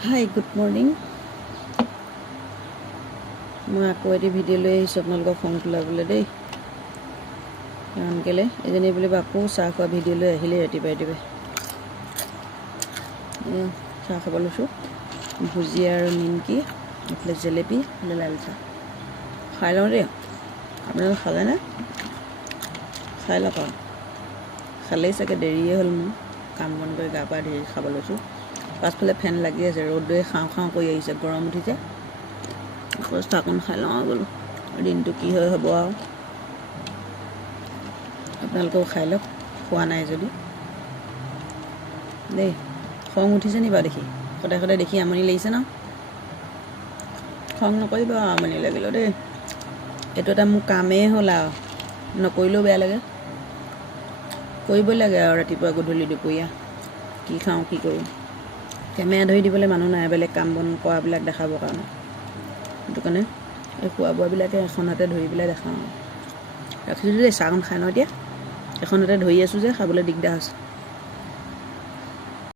hi good morning মই আকৌ এটি ভিডিঅ' লৈ আহিছোঁ আপোনালোকক ফোন তোলাবলৈ দেই কাৰণ কেলৈ এজনী বুলি আকৌ চাহ খোৱা ভিডিঅ' লৈ আহিলে ৰাতিপুৱাই চাহ খাব লৈছোঁ ভুজিয়া আৰু নিমকি এইফালে জেলেপি এইফালে লাল চাহ খাই লওঁ দেই আপোনালোকে খালেনে খাই লওক আৰু খালেই চাগে দেৰিয়ে হ'ল মোৰ কাম বন কৰি গা পা ধুই খাব লৈছোঁ পাছফালে ফেন লাগি আছে ৰ'দে খাওঁ খাওঁ কৰি আহিছে গৰম উঠিছে আকৌ চাহকণ খাই লওঁ আৰু বোলো দিনটো কি হয় হ'ব আৰু আপোনালোকেও খাই লওক খোৱা নাই যদি দেই খং উঠিছে নি বাৰু দেখি সদায় সদায় দেখি আমনি লাগিছে ন খং নকৰিব আৰু আমনি লাগিলেও দেই এইটো এটা মোৰ কামেই হ'ল আৰু নকৰিলেও বেয়া লাগে কৰিবই লাগে আৰু ৰাতিপুৱা গধূলি দুপৰীয়া কি খাওঁ কি কৰোঁ কেমেৰা ধৰি দিবলৈ মানুহ নাই বেলেগ কাম বন কৰাবিলাক দেখাবৰ কাৰণে সেইটো কাৰণে এই খোৱা বোৱাবিলাকে এখন হাতে ধৰি পেলাই দেখাওঁ ৰাখিছোঁ দেই চাহকণ খাই লওঁ এতিয়া এখন হাতে ধৰি আছোঁ যে খাবলৈ দিগদাৰ হৈছে